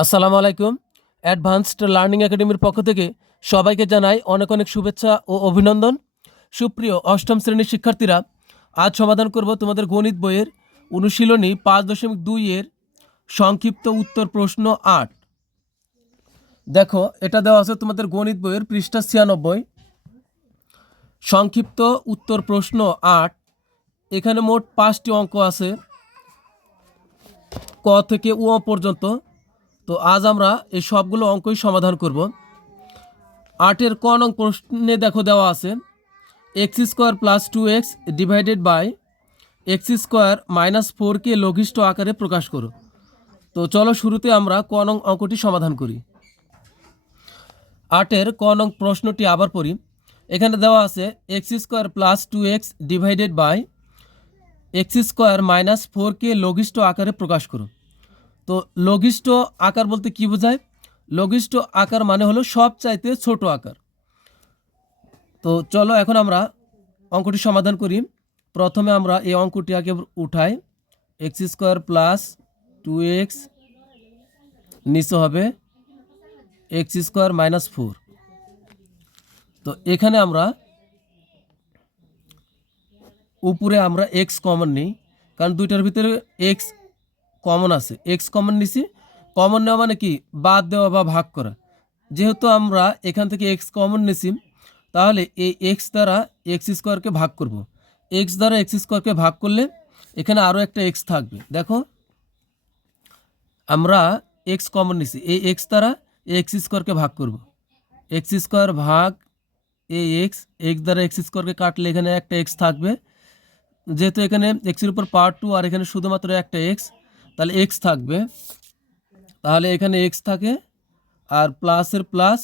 আসসালামু আলাইকুম। Advanced learning একাডেমির পক্ষ থেকে সবাইকে জানাই অনেক অনেক শুভেচ্ছা ও অভিনন্দন। সুপ্রিয় অষ্টম শ্রেণীর শিক্ষার্থীরা, আজ সমাধান করব তোমাদের গণিত বইয়ের অনুশীলনী 5.2 এর সংক্ষিপ্ত উত্তর প্রশ্ন 8। দেখো, এটা দেওয়া আছে তোমাদের গণিত বইয়ের পৃষ্ঠা 96। সংক্ষিপ্ত উত্তর প্রশ্ন 8। এখানে মোট 5টি অঙ্ক আছে, ক থেকে উ পর্যন্ত। তো আজ আমরা এই সবগুলো অঙ্কই সমাধান করব। 8-এর ক নং প্রশ্নে দেখো দেওয়া আছে x² + 2x divided by x² - 4কে লঘিষ্ঠ আকারে প্রকাশ করো। তো চলো শুরুতে আমরা ক নং অঙ্কটি সমাধান করি। 8-এর ক নং প্রশ্নটি আবার পড়ি। এখানে দেওয়া আছে x² + 2x divided by x² - 4কে লঘিষ্ঠ আকারে প্রকাশ করো। তো লঘিষ্ঠ আকার বলতে কি বোঝায়? লঘিষ্ঠ আকার মানে হলো সবচাইতে ছোট আকার। তো চলো এখন আমরা অঙ্কটি সমাধান করি। প্রথমে আমরা এই অঙ্কটি আগে উঠাই। x² + 2x নিচে হবে x² - 4। তো এখানে আমরা উপরে আমরা x কমন নিই, কারণ দুইটার ভিতরে x কমন আছে। x কমন নিছি, কমন নেওয়া মানে কি? বাদ দেওয়া বা ভাগ করা। যেহেতু আমরা এখান থেকে x কমন নিছি, তাহলে এই x দ্বারা x² ভাগ করব। x দ্বারা x² ভাগ করলে এখানে আরও একটা x থাকবে। দেখো, আমরা x কমন নিছি, এই x দ্বারা x² ভাগ করব। x² ভাগ এই x দ্বারা x² কাটলে এখানে একটা x থাকবে। যেহেতু এখানে x-এর উপর পাওয়ার 2 আর এখানে শুধুমাত্র একটা x, তাহলে x থাকবে। তাহলে এখানে x থাকে, আর প্লাসের প্লাস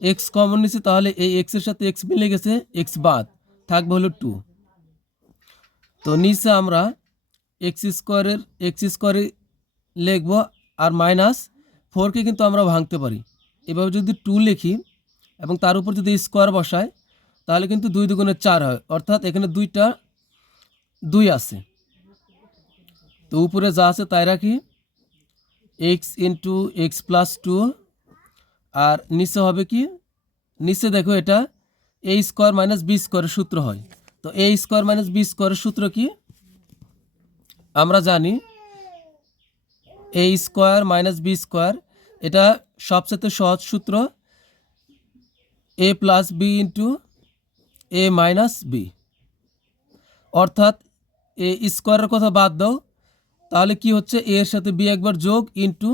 x কমন নিছি, তাহলে এই x এর সাথে x মিলে গেছে, x বাদ থাকবে হলো 2। তো নিচে আমরা x² লিখব, আর -4কে কিন্তু আমরা ভাঙতে পারি। এভাবে যদি 2 লিখি এবং তার উপর যদি স্কোয়ার বসায়, তাহলে কিন্তু 2 × 4 হয়, অর্থাৎ এখানে 2 আছে। তো উপরে যা আছে তাই রাখি, x × x + 2, আর নিচে হবে কি? নিচে দেখো, এটা a² - b² সূত্র হয়। তো a² - b² সূত্র কি? আমরা জানি a² - b², এটা সবচেয়ে সহজ সূত্র, a + b × a - b। অর্থাৎ এ স্কোয়ারের কথা বাদ দাও, তাহলে কি হচ্ছে? a এর সাথে b একবার যোগ ইন্টু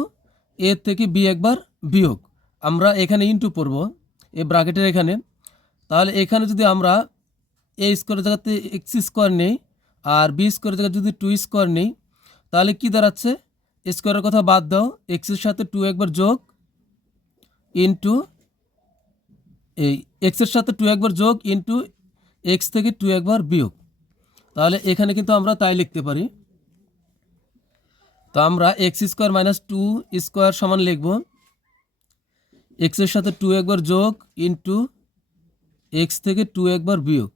a থেকে b একবার বিয়োগ। আমরা এখানে ইন্টু পড়ব এই ব্র্যাকেটের এখানে। তাহলে এখানে যদি আমরা a² জায়গাতে x² নেই, আর b² জায়গায় যদি 2² নেই, তাহলে কি দাঁড়াচ্ছে? স্কোয়ারের কথা বাদ দাও, x এর সাথে 2 একবার যোগ ইন্টু এই x এর সাথে 2 একবার যোগ ইন্টু x থেকে 2 একবার বিয়োগ। তাহলে এখানে কিন্তু আমরা তাই লিখতে পারি। তো আমরা x² - 2² সমান লিখব x এর সাথে 2 একবার যোগ ইন্টু x থেকে 2 একবার বিয়োগ।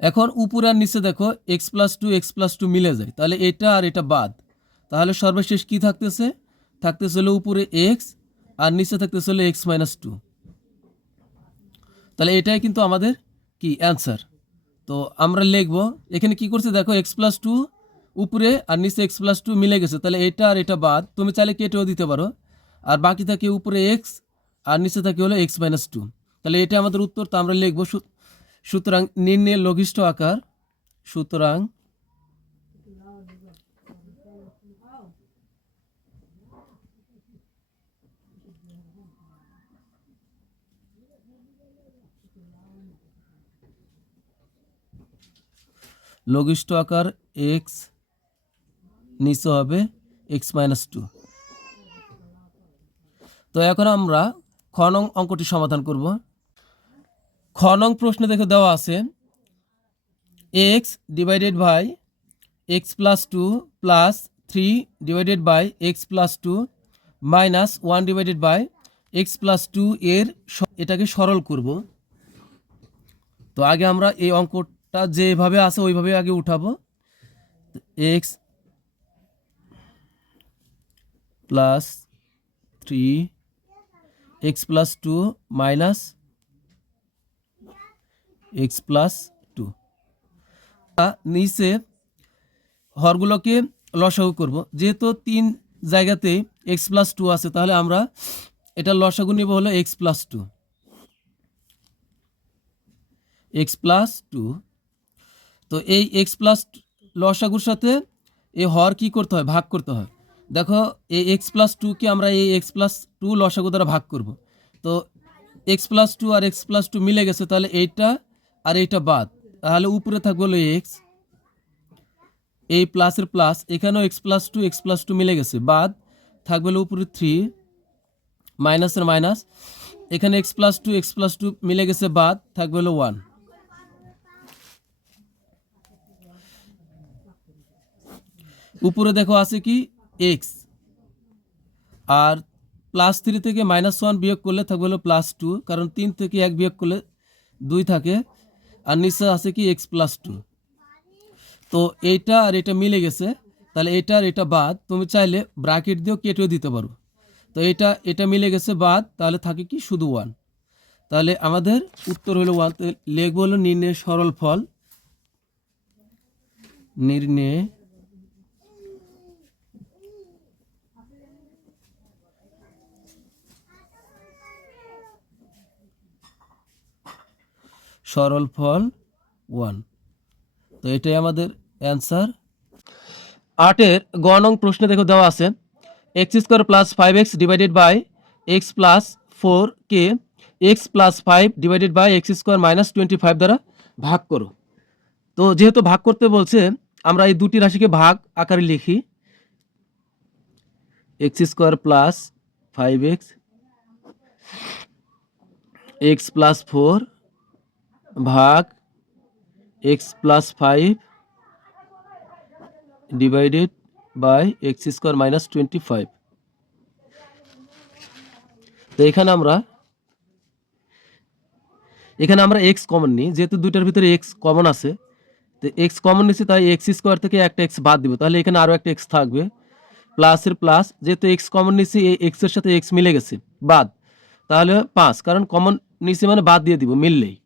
এখন উপরে আর নিচে দেখো x + 2 x + 2 মিলে যায়, তাহলে এটা আর এটা বাদ। তাহলে সর্বশেষ কি থাকতেছে? থাকতেছিল উপরে x আর নিচে থাকতেছিল x - 2। তাহলে এটাই কিন্তু আমাদের কি অ্যান্সার। তো আমরা লিখব, এখানে কি করছে দেখো, x + 2 উপরে আর নিচে x + 2 মিলে গেছে, তাহলে এটা আর এটা বাদ। তুমি চাইলে কেটেও দিতে পারো, আর বাকি থাকে উপরে x আর নিচে থাকে হলো x - 2। তাহলে এটা আমাদের উত্তর। তো আমরা লিখব, সুতরাং নির্ণয়ের লঘিষ্ঠ আকার, সুতরাং লঘিষ্ঠ আকার x, নিচে হবে x - 2। তো এখন আমরা খ নং অঙ্কটি সমাধান করব। খ নং প্রশ্নে দেখে দেওয়া আছে x divided by x + 2 plus 3 divided by x + 2 minus 1 divided by x + 2 এর এটাকে সরল করব। তো আগে আমরা এই অঙ্কটা যেভাবে আছে ওইভাবে আগে উঠাবো। x + 3 x plus 2 minus x plus 2। নিচে হরগুলোকে লসাগু করব, যেহেতু 3 জায়গাতে x প্লাস 2 আছে, তাহলে আমরা এটা লসাগু নিব হলো x প্লাস 2, x প্লাস 2। তো এই x প্লাস লসাগুর সাথে এই হর কি করতে হয়, ভাগ করতে হয়। দেখো এই x প্লাস 2কে আমরা এই x প্লাস 2 লসাগু দ্বারা ভাগ করব। তো x প্লাস 2 আর x প্লাস 2 মিলে গেছে, তাহলে এইটা আর এইটা বাদ, তাহলে উপরে থাকবে হলো x, এই প্লাসের প্লাস, এখানেও x প্লাস 2 মিলে গেছে, বাদ থাকবে হলো উপরে 3, মাইনাসের মাইনাস, এখানে x প্লাস 2 মিলে গেছে, বাদ থাকবে হলো 1। উপরে দেখো আছে কি x, আর প্লাস 3 থেকে -1 বিয়োগ করলে থাকবে হলো প্লাস 2, কারণ 3 থেকে 1 বিয়োগ করলে 2 থাকে, আর নিচে আছে কি x প্লাস 2। তো এইটা আর এটা মিলে গেছে, তাহলে এটা আর এটা বাদ, তুমি চাইলে ব্র্যাকেট দিয়েও কেটেও দিতে পারো। তো এটা মিলে গেছে, বাদ, তাহলে থাকে কি শুধু 1। তাহলে আমাদের উত্তর হলো 1। তো লিখবো হলো নির্ণয় সরল ফল, নির্ণয় সরল ফল 1। তো এটাই আমাদের অ্যান্সার। 8-এর গ নং প্রশ্নে দেখো দেওয়া আছে x² plus 5x divided by x plus 4কে x plus 5 divided by x² minus 25 দ্বারা ভাগ করো। তো যেহেতু ভাগ করতে বলছে, আমরা এই দুটি রাশিকে ভাগ আকারে লিখি, x² plus 5x x plus 4 ভাগ x plus 5 divided by x² minus 25। তো এখানে আমরা x কমন নিই, যেহেতু দুইটার ভিতরে x কমন আছে, তো x কমন নিচ্ছি, তাই x² থেকে একটা x বাদ দিব, তাহলে এখানে আরও একটা x থাকবে, প্লাসের প্লাস, যেহেতু x কমন নিচ্ছি, এই x এর সাথে x মিলে গেছে, বাদ, তাহলে 5, কারণ কমন নিচ্ছি মানে বাদ দিয়ে দিব, মিললেই।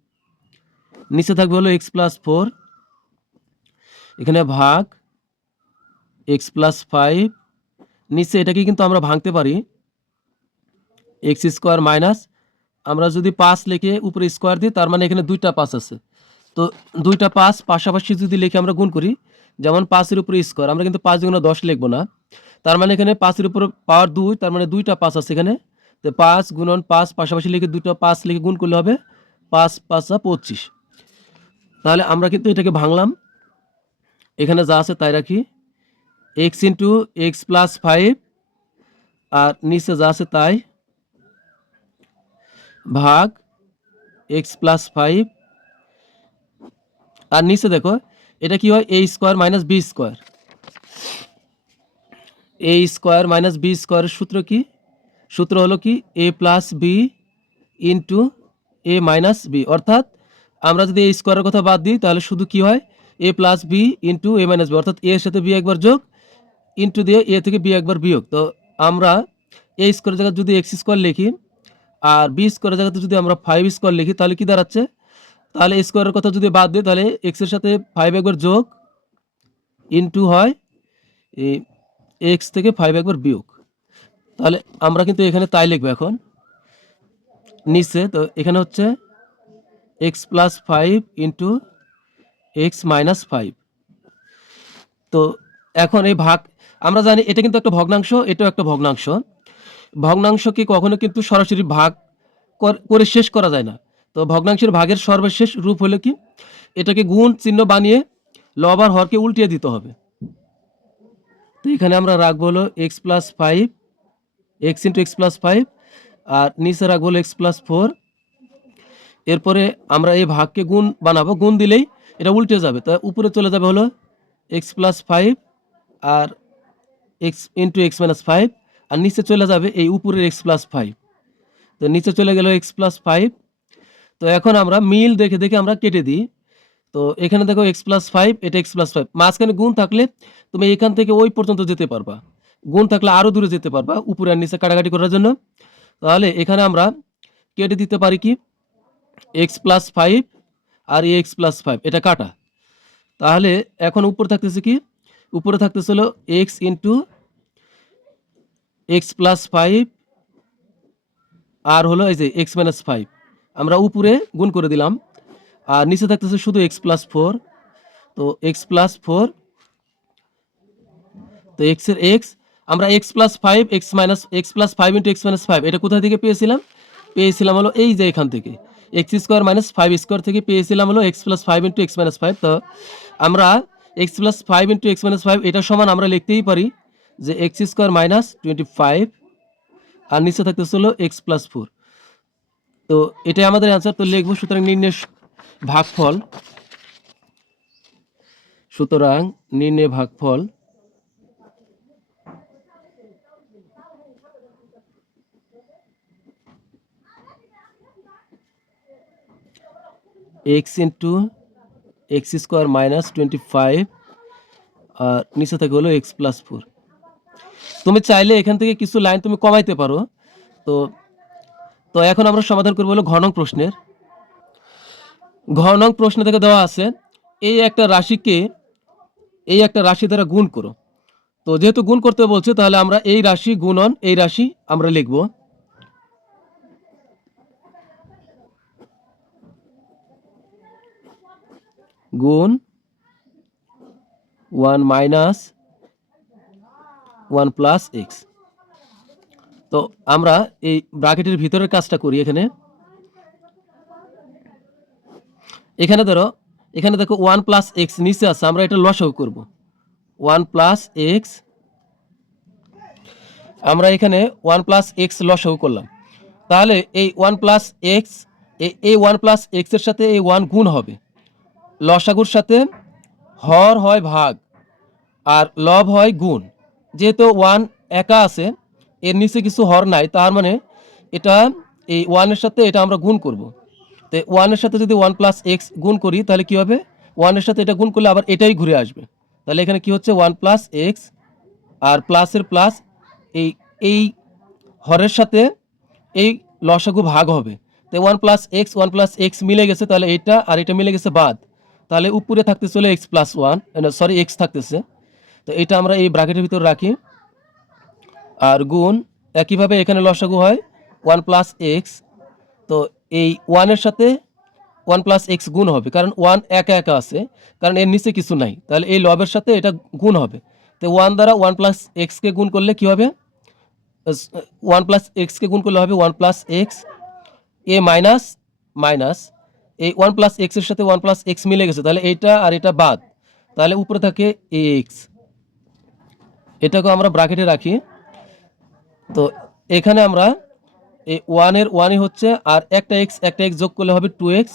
নিচে থাকবে হলো x প্লাস 4, এখানে ভাগ x প্লাস 5, নিচে এটাকে কিন্তু আমরা ভাঙতে পারি, x² মাইনাস, আমরা যদি 5 লিখে উপরে স্কোয়ার দিই, তার মানে এখানে 2টা 5 আছে, তো 2টা 5 পাশাপাশি যদি লিখে আমরা গুণ করি, যেমন 5-এর উপরে স্কোয়ার, আমরা কিন্তু 5 × 10 লিখবো না, তার মানে এখানে 5-এর উপরে পাওয়ার 2, তার মানে 2টা 5 আছে এখানে, তো 5 × 5 পাশাপাশি লিখে 2টা 5 লিখে গুণ করলে হবে 5 5 25। তাহলে আমরা কিন্তু এটাকে ভাঙলাম, এখানে যা আছে তাই রাখি, x ইন্টু x প্লাস 5, আর নিচে যা আছে তাই, ভাগ x প্লাস 5, আর নিচে দেখো এটা কি হয়, a² minus b², a² minus b² সূত্র কি, সূত্র হলো কি a plus B into a minus B, অর্থাৎ আমরা যদি এই স্কোয়ারের কথা বাদ দিই, তাহলে শুধু কি হয়, a plus B into a minus B, অর্থাৎ a এর সাথে b একবার যোগ, ইন্টু দিয়ে a থেকে b একবার বিয়োগ। তো আমরা a স্কোয়ারের জায়গায় যদি x² লিখি, আর b স্কোয়ারের জায়গাতে যদি আমরা 5² লিখি, তাহলে কি দাঁড়াচ্ছে, তাহলে স্কোয়ারের কথা যদি বাদ দিই, তাহলে x এর সাথে 5 একবার যোগ, ইন্টু হয় এই x থেকে 5 একবার বিয়োগ। তাহলে আমরা কিন্তু এখানে তাই লিখবো এখন নিচে, তো এখানে হচ্ছে x plus 5 into x minus 5। তো এখন এই ভাগ, আমরা জানি এটা কিন্তু একটা ভগ্নাংশ, এটাও একটা ভগ্নাংশ, ভগ্নাংশকে কখনো কিন্তু সরাসরি ভাগ করে শেষ করা যায় না। তো ভগ্নাংশের ভাগের সর্বশেষ রূপ হলো কি, এটাকে গুণ চিহ্ন বানিয়ে লব আর হরকে উল্টিয়ে দিতে হবে। তো এখানে আমরা রাখবো হলো x plus 5, x into x plus 5, আর নিচে রাখবো হলো x প্লাস 4। এরপরে আমরা এই ভাগকে গুণ বানাবো, গুণ দিলেই এটা উল্টে যাবে, তা উপরে চলে যাবে হলো x প্লাস 5 আর x ইন্টু x মাইনাস 5, আর নিচে চলে যাবে এই উপরের x প্লাস 5, তো নিচে চলে গেল x প্লাস 5। তো এখন আমরা মিল দেখে দেখে আমরা কেটে দিই। তো এখানে দেখো x প্লাস 5, এটা x প্লাস 5, মাঝখানে গুণ থাকলে তুমি এখান থেকে ওই পর্যন্ত যেতে পারবা, গুণ থাকলে আরও দূরে যেতে পারবা উপরে আর নিচে কাটাকাটি করার জন্য। তাহলে এখানে আমরা কেটে দিতে পারি কি এক্স প্লাস ফাইভ আর এক্স প্লাস ফাইভ, এটা কাটা। তাহলে এখন উপরে থাকতেছে কি, উপরে থাকতেছে হলো x into x plus five আর হলো এই যে এক্স মাইনাস ফাইভ, আমরা উপরে গুণ করে দিলাম। আর নিচে থাকতেছে শুধু এক্স প্লাস ফোর, তো এক্স প্লাস ফোর, তো এক্স এর এক্স আমরা x plus five x plus five into x minus five এটা কোথা থেকে পেয়েছিলাম হলো এই যে এখান থেকে x square minus five square থেকে পেয়েছিলাম হলো x plus five into x minus five. তো আমরা x plus five into x minus five এটা সমান আমরা লিখতেই পারি যে এক্স স্কোয়ার মাইনাস 25 আর নিচে থাকতেছে হলো এক্স প্লাস ফোর। তো এটাই আমাদের অ্যান্সার। তো লিখবো সুতরাং নির্ণয় ভাগফল x into x square minus 25 আর নিচে থাকে হলো এক্স প্লাস ফোর। তুমি চাইলে এখান থেকে কিছু লাইন তুমি কমাইতে পারো। তো তো এখন আমরা সমাধান করবো হলো ঘ নং প্রশ্নের। ঘ নং প্রশ্ন থেকে দেওয়া আছে এই একটা রাশি দ্বারা গুণ করো। তো যেহেতু গুণ করতে বলছে তাহলে আমরা এই রাশি গুণন এই রাশি আমরা লিখব। গুণ 1 মাইনাস 1 প্লাস এক্স। তো আমরা এই ব্র্যাকেটের ভিতরের কাজটা করি। এখানে দেখো 1 প্লাস এক্স নিচে আছে, আমরা এটা লসাগু করব। 1 প্লাস এক্স, আমরা এখানে 1 প্লাস এক্স লসাগু করলাম। তাহলে এই 1 প্লাস এক্স, এই 1 প্লাস এক্সের সাথে এই 1 গুণ হবে। লসাগুর সাথে হর হয় ভাগ আর লব হয় গুণ। যেহেতু 1 একা আছে, এর নিচে কিছু হর নাই, তার মানে এটা এই 1 এর সাথে এটা আমরা গুণ করব। তো 1 এর সাথে যদি 1 প্লাস এক্স গুণ করি তাহলে কি হবে, 1 এর সাথে এটা গুণ করলে আবার এটাই ঘুরে আসবে। তাহলে এখানে কি হচ্ছে 1 প্লাস এক্স আর প্লাসের প্লাস এই হরের সাথে এই লসাগু ভাগ হবে। তো 1 প্লাস এক্স মিলে গেছে, তাহলে এটা আর এটা মিলে গেছে বাদ। তাহলে উপরে থাকতেছে হলো এক্স প্লাস এক্স থাকতেছে। তো এটা আমরা এই ব্র্যাকেটের ভিতর রাখি আর গুণ একইভাবে এখানে লসাগু হয় 1 প্লাস এক্স। তো এই 1 এর সাথে 1 প্লাস এক্স গুণ হবে, কারণ 1 একা একা আছে, কারণ এর নিচে কিছু নাই, তাহলে এই লবের সাথে এটা গুণ হবে। তো 1 দ্বারা 1 প্লাস এক্সকে গুণ করলে কি হবে, 1 প্লাস এক্সকে গুণ করলে হবে 1 প্লাস এক্স এ মাইনাস এই 1 প্লাস এক্সের সাথে 1 প্লাস এক্স মিলে গেছে, তাহলে এইটা আর এটা বাদ, তাহলে উপরে থাকে এক্স। এটাকে আমরা ব্র্যাকেটে রাখি। তো এখানে আমরা এই 1 এর 1ই হচ্ছে, আর একটা এক্স যোগ করলে হবে 2x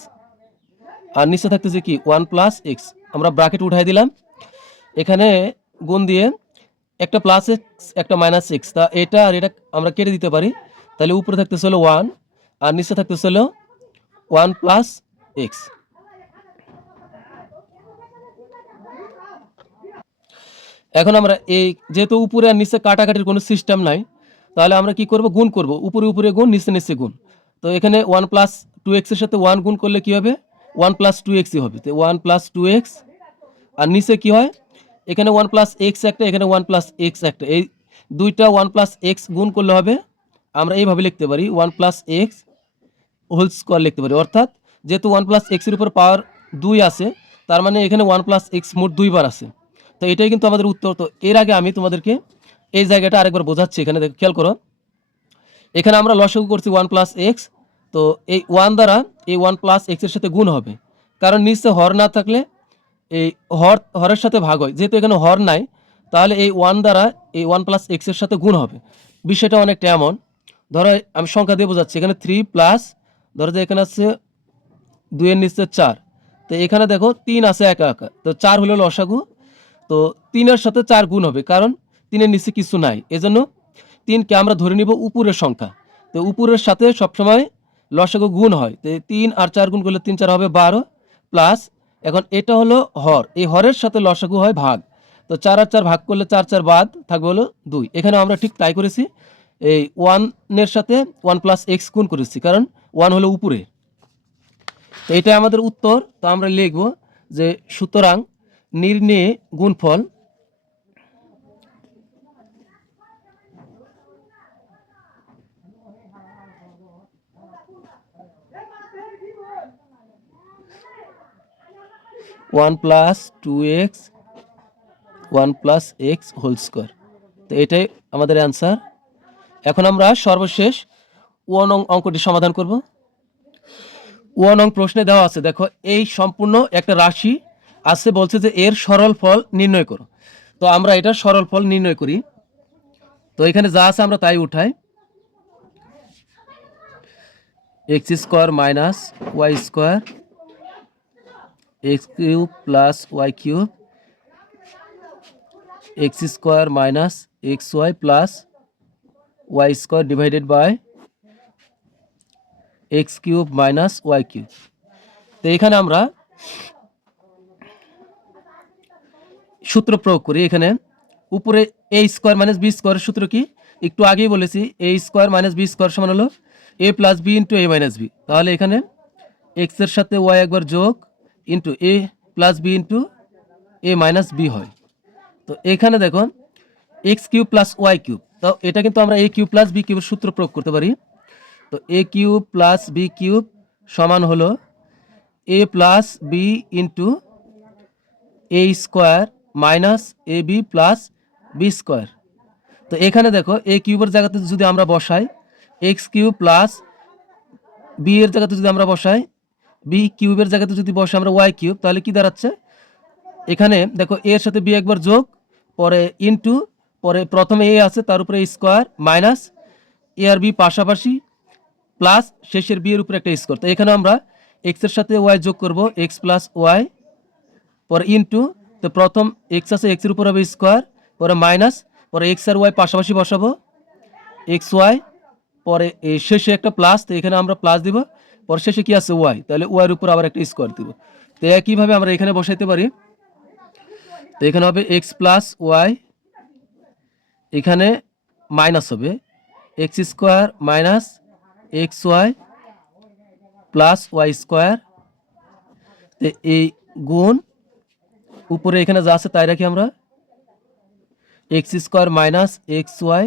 আর নিচে থাকতেছে কি 1 প্লাস এক্স। আমরা ব্র্যাকেট উঠাই দিলাম, এখানে গুণ দিয়ে একটা প্লাস এক্স একটা মাইনাস এক্স, তা এটা আর এটা আমরা কেটে দিতে পারি। তাহলে উপরে থাকতেছে হলো 1 আর নিচে থাকতেছে হলো 1 প্লাস এক্স। এখন আমরা এই যেহেতু উপরে আর নিচে কাটাকাটির কোনো সিস্টেম নাই, তাহলে আমরা কি করব, গুণ করব, উপরে গুণ নিচে গুণ। তো এখানে 1 প্লাস 2x এর সাথে 1 গুণ করলে কি হবে, 1 প্লাস 2xই হবে। তো 1 প্লাস 2x আর নিচে কি হয়, এখানে 1 প্লাস এক্স একটা, এখানে 1 প্লাস এক্স একটা, এই দুইটা 1 প্লাস এক্স গুণ করলে হবে, আমরা এইভাবে লিখতে পারি 1 প্লাস এক্স হোল স্কোয়ার লিখতে পারি। অর্থাৎ যেহেতু 1 প্লাস এক্সের উপর পাওয়ার 2 আছে, তার মানে এখানে 1 প্লাস এক্স মোট 2 বার আছে। তো এটাই কিন্তু আমাদের উত্তর। তো এর আগে আমি তোমাদেরকে এই জায়গাটা আরেকবার বোঝাচ্ছি। এখানে দেখো, খেয়াল করো, এখানে আমরা লসাগু করছি 1 প্লাস এক্স। তো এই 1 দ্বারা এই 1 প্লাস এক্সের সাথে গুণ হবে, কারণ নিচে হর না থাকলে এই হরের সাথে ভাগ হয়। যেহেতু এখানে হর নাই, তাহলে এই 1 দ্বারা এই 1 প্লাস এক্সের সাথে গুণ হবে। বিষয়টা অনেকটা এমন, ধরো আমি সংখ্যা দিয়ে বোঝাচ্ছি। এখানে 3 প্লাস, ধরো যে এখানে আছে 2 এর নিচে 4, তো এখানে দেখো 3 আছে একা, তো 4 হলো লসাগু। তো 3 এর সাথে 4 গুণ হবে, কারণ 3 এর নিচে কিছু নাই, এজন্য 3কে আমরা ধরে নিব উপরের সংখ্যা। তো উপরের সাথে সবসময় লসাগু গুণ হয়। তো 3 আর 4 গুণ করলে 3 4 হবে 12 প্লাস, এখন এটা হলো হর, এই হরের সাথে লসাগু হয় ভাগ, তো 4 আর 4 ভাগ করলে 4 4 বাদ থাকবে হলো 2। এখানে আমরা ঠিক তাই করেছি, এই 1 এর সাথে 1 প্লাস এক্স গুণ করেছি, কারণ 1 হলো উপরে। তো এটা আমাদের উত্তর। তো আমরা লিখব যে সুতরাং নির্ণেয় গুণফল one plus 2x 1 plus X whole square. তো এটাই আমাদের অ্যান্সার। এখন আমরা সর্বশেষ 1 নং অঙ্কটি সমাধান করব। 1 নং প্রশ্নে দেওয়া আছে, দেখো এই সম্পূর্ণ একটা রাশি আছে, বলছে যে এর সরল ফল নির্ণয় করো। তো আমরা এটার সরল ফল নির্ণয় করি। তো এখানে যা আছে আমরা তাই উঠাই। X square minus Y square X cube plus Y cube X square minus X Y plus Y square divided by X cube minus Y cube. তো এখানে আমরা সূত্র প্রয়োগ করি। এখানে উপরে এ স্কোয়ার মাইনাস বি স্কোয়ারের সূত্র কি একটু আগেই বলেছি, A square minus B square সমান হলো A plus B into A minus B. তাহলে এখানে এক্স এর সাথে ওয়াই একবার যোগ into A plus B into A minus B হয়। তো এখানে দেখো X cube plus Y cube, তো এটা কিন্তু আমরা এ কিউব প্লাস বি কিউবের সূত্র প্রয়োগ করতে পারি। তো এ কিউব প্লাস বি কিউব সমান হলো A plus B into A square minus A B plus B square. তো এখানে দেখো এ কিউবের জায়গাতে যদি আমরা বসাই এক্স কিউব প্লাস বি এর জায়গাতে যদি আমরা বসাই বি কিউবের জায়গাতে যদি বসাই আমরা ওয়াই কিউব, তাহলে কি দাঁড়াচ্ছে, এখানে দেখো এর সাথে বি একবার যোগ, পরে ইন্টু, পরে প্রথমে এ আছে তার উপরে স্কোয়ার মাইনাস এ আর বি পাশাপাশি প্লাস শেষের বি এর উপরে একটা স্কোয়ার। তো এখানে আমরা এক্স এর সাথে ওয়াই যোগ করব, এক্স প্লাস ওয়াই, পরে ইন্টু, তো প্রথম এক্স আছে এক্স এর উপর হবে স্কোয়ার, পরে মাইনাস, পরে এক্স আর ওয়াই পাশাপাশি বসাবো এক্স ওয়াই, পরে শেষে একটা প্লাস, তো এখানে আমরা প্লাস দিব, পরে শেষে কি আছে ওয়াই, তাহলে ওয়াইয়ের উপর আবার একটা স্কোয়ার দিব। তো একইভাবে আমরা এখানে বসাইতে পারি। তো এখানে হবে এক্স প্লাস ওয়াই, এখানে মাইনাস হবে X square minus X Y plus Y square. তো এই গুণ উপরে এখানে যা আছে তাই রাখি আমরা, X square minus X Y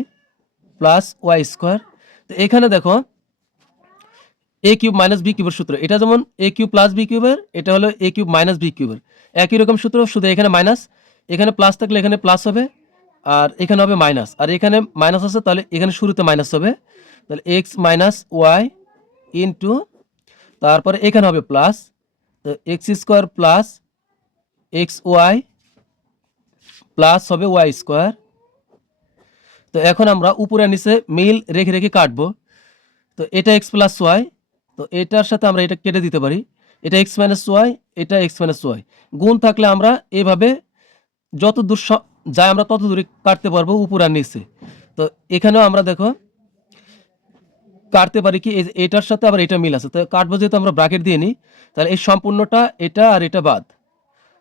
plus Y square. তো এখানে দেখো এ কিউব মাইনাস বি কিউবের সূত্র, এটা যেমন এ কিউব প্লাস বি কিউবের, এটা হলো এ কিউব মাইনাস বি কিউবের, একই রকম সূত্র, শুধু এখানে মাইনাস, এখানে প্লাস থাকলে এখানে প্লাস হবে, আর এখানে হবে মাইনাস, আর এখানে মাইনাস আছে তাহলে এখানে শুরুতে মাইনাস হবে, তাহলে এক্স মাইনাস ওয়াই ইন্টু, তারপরে এখানে হবে প্লাস, তো X square plus x Y plus হবে ওয়াই স্কোয়ার। তো এখন আমরা উপরে নিচে মিল রেখে রেখে কাটবো। তো এটা এক্স প্লাস ওয়াই, তো এটার সাথে আমরা এটা কেটে দিতে পারি, এটা এক্স মাইনাস ওয়াই, এটা এক্স মাইনাস ওয়াই, গুণ থাকলে আমরা এভাবে যত দূর যায় আমরা তত দূরে কাটতে পারবো উপর আর নিচে। তো এখানেও আমরা দেখো কাটতে পারি কি, এটার সাথে আবার এটা মিল আছে, তো কাটবো যেহেতু আমরা ব্র্যাকেট দিয়ে নিই, তাহলে এই সম্পূর্ণটা এটা আর এটা বাদ,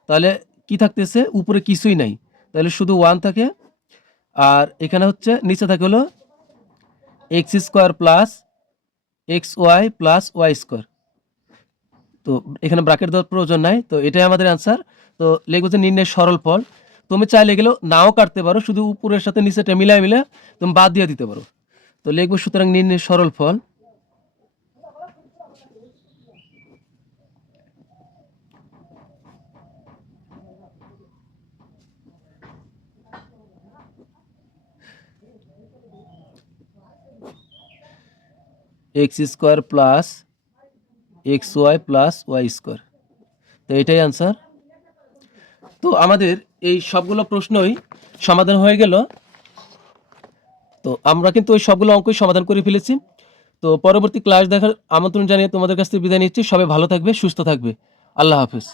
তাহলে কি থাকতেছে উপরে কিছুই নাই, তাহলে শুধু ওয়ান থাকে, আর এখানে হচ্ছে নিচে থাকে হলো X square plus x Y plus Y square. তো এখানে ব্র্যাকেট দেওয়ার প্রয়োজন নাই, তো এটাই আমাদের অ্যান্সার। তো লিখবো যে নির্ণয়ের সরল ফল, তুমি চাইলে গেলেও নাও কাটতে পারো, শুধু উপরের সাথে নিচেটা মিলাই মিলে তুমি বাদ দিয়ে দিতে পারো। তো লিখবো সুতরাং নির্ণয়ের সরল ফল x square plus x Y plus Y square. তো এটাই অ্যান্সার। তো আমাদের এই সবগুলো প্রশ্নই সমাধান হয়ে গেল। তো আমরা কিন্তু ওই সবগুলো অঙ্কই সমাধান করে ফেলেছি। তো পরবর্তী ক্লাস দেখার আমন্ত্রণ জানিয়ে তোমাদের কাছ থেকে বিদায় নিচ্ছি। সবাই ভালো থাকবে, সুস্থ থাকবে। আল্লাহ হাফেজ।